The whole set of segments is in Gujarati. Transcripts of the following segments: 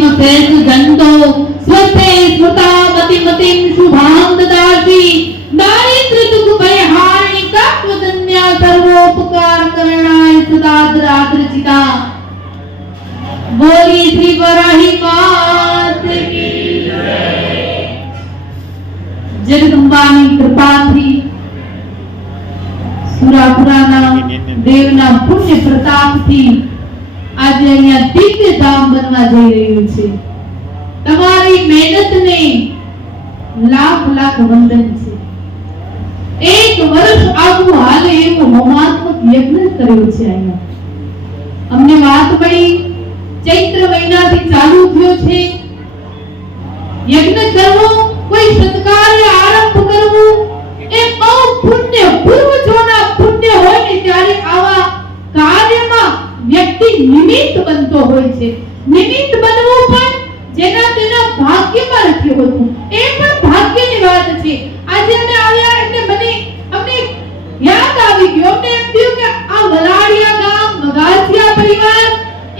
शेष जंतो स्वस्ते स्मृता मतिमतिं शुभां ददाति दारिद्र्य दुख भय हारिणी तत्वदन्या सर्वोपकार करणाय सदाद्राद्रचिता बोली श्री वराही मात की जय। जगदंबानी कृपाथी સુરાપુરાના દેવના પુણ્ય પ્રતાપથી આજે અહીંયા દિવ્ય ધામ બનવા જઈ રહ્યું છે। તમારી મહેનતને લાખ લાખ વંદન છે। એક વર્ષ આગું હાલે એવો હોમાત્મક યજ્ઞ કર્યો છે અહીંયા। અમને વાત મળી ચૈત્ર મહિનાથી ચાલુ થયો છે યજ્ઞ કરવો, કોઈ સત્કાર્ય આરંભ કરવું એ બહુ પુણ્ય પૂર્વજોના પુણ્ય હોય ને ત્યારે આવા કાર્યમાં વ્યક્તિ નિમિત્ત બનતો હોય છે। નિમિત્ત બનવું પણ જેના તેના ભાગ્યમાં નથી હોતું, એ પણ ભાગ્યની વાત છે। આજે અમે આવ્યા એટલે અમને યાદ આવી ગયું, અમને એમ થયું કે આ વલાડિયા ગામ વગાસિયા પરિવાર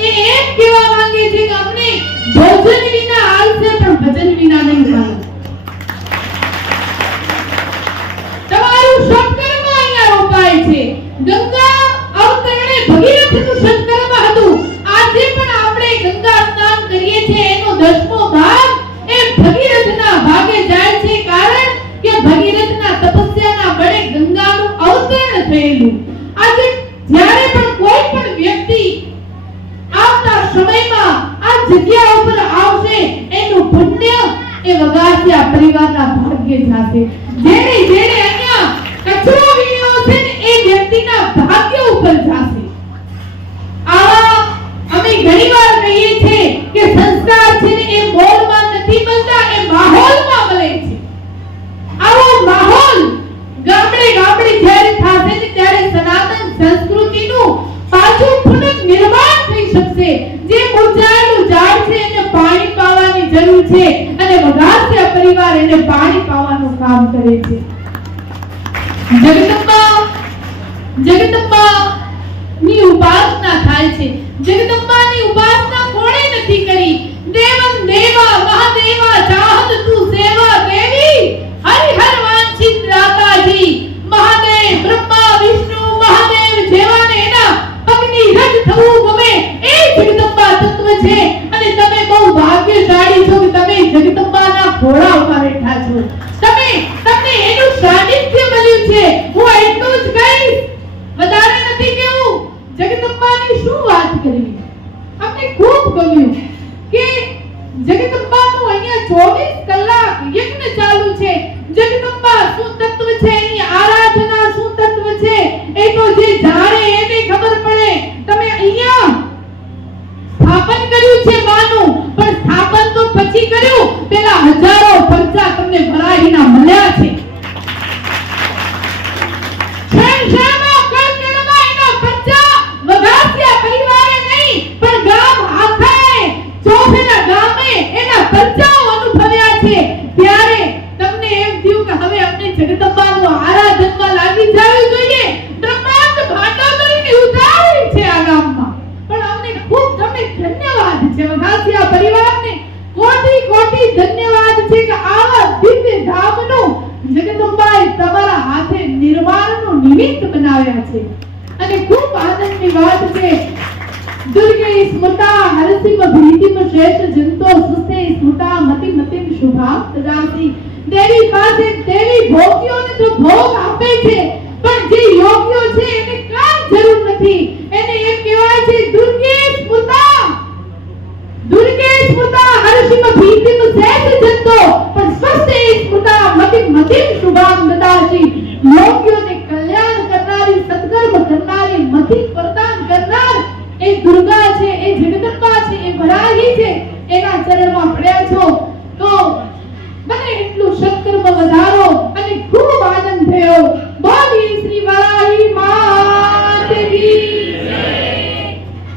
એ એમ કહેવા માંગે છે કે અમને ભોજન વિના હાલશે પણ ભજન વિના નહીં ચાલે। ગંગા અવતરણે ભગીરથનું સત્કર્મ હતું। આજે પણ આપણે ગંગા સ્નાન કરીએ છીએ એનો 10મો ભાગ એ ભગીરથના ભાગે જાય છે, કારણ કે ભગીરથના તપસ્યાના બળે ગંગાનું અવતરણ થયેલું। આજે જ્યારે પણ કોઈ પણ વ્યક્તિ આવતા સમયમાં આ જગ્યા ઉપર આવશે એનું પુણ્ય એ વગાસિયા પરિવારના ભાગ્ય જાશે। જેણે જેણે અહીંયા કચરો વીણ્યો છે એ વ્યક્તિના ભાગ્ય ઉપર જાશે। આવા અમે ઘણીવાર કહીએ છીએ કે સંસ્કાર છે ને એ મોલમાં નથી મળતા, એ માહોલમાં મળે છે। આવો માહોલ ગામડે ગામડે જ્યારે થાશે ને ત્યારે સનાતન સંસ્કૃતિનું પાછું પુનઃ નિર્માણ થઈ શકશે। જે મુરઝાયેલું ઝાડ છે એને પાણી પાવાની જરૂર છે અને વગાસિયા પરિવાર એને પાણી પાવાનું કામ કરે છે। જગદંબા ની ઉપાસના થાય છે। જગદંબાની ઉપાસના કોણે નથી કરી? દેવન દેવા મહાદેવા ચાહત તું સેવા દેવી હરિહર વાંછિત રાતાજી। મહાદેવ બ્રહ્મા વિષ્ણુ મહાદેવ જેવાને એના પગની રજ થવું ગમે એ જગદંબા તત્વ છે। અને તમે બહુ ભાગ્યશાળી છો કે તમે જગદંબાના ઘોડા ઉપર બેઠા છો। તમને એનું સાનિધ્ય મળ્યું છે। હું એટલું જ કહીશ, વધારે નથી કેવું। જગદંબાની શું વાત કરવી, અમને ખૂબ ગમ્યું કે જગદંબાનું અહીંયા 24 કલાક યજ્ઞ ચાલુ છે। જગદંબા શું તત્વ છે, એની આરાધના શું તત્વ છે એ તો જે જાણે એને ખબર પડે। તમે અહીંયા સ્થાપન કર્યું છે માનું, પણ સ્થાપન તો પછી કર્યું, પેલા હજારો પરચા તમને ભરાહીના મળ્યા છે। અને ખૂબ આનંદની વાત છે। દુર્ગે સ્મૃતા હરસિમ ભીતિમ શેષ જંતો સુસ્તે સ્મૃતા મતિમતિમ શુભાં દદાતિ। દેવી પાસે દેવી ભોગ્યોને તો ભોગ આપે છે, પણ જે યોગ્યો છે એને કાંઈ જરૂર નથી। એને એમ કહેવાય છે દુર્ગે સ્મૃતા હરસિમ ભીતિમ શેષ જંતો પણ સ્વસ્તે સ્મૃતા મતિમતિમ શુભાં દદાતિ। યોગ્યોને કલ્યાણ કરનારી, સત્કર્મ કરનારી, મતિ પ્રદાન કરનાર એ દુર્ગા છે, એ જગદંબા છે, એ વરાહી છે, એના ચરણમાં પડ્યા છો તો બને એટલું સત્કર્મ વધારો અને ખૂબ આનંદ થયો।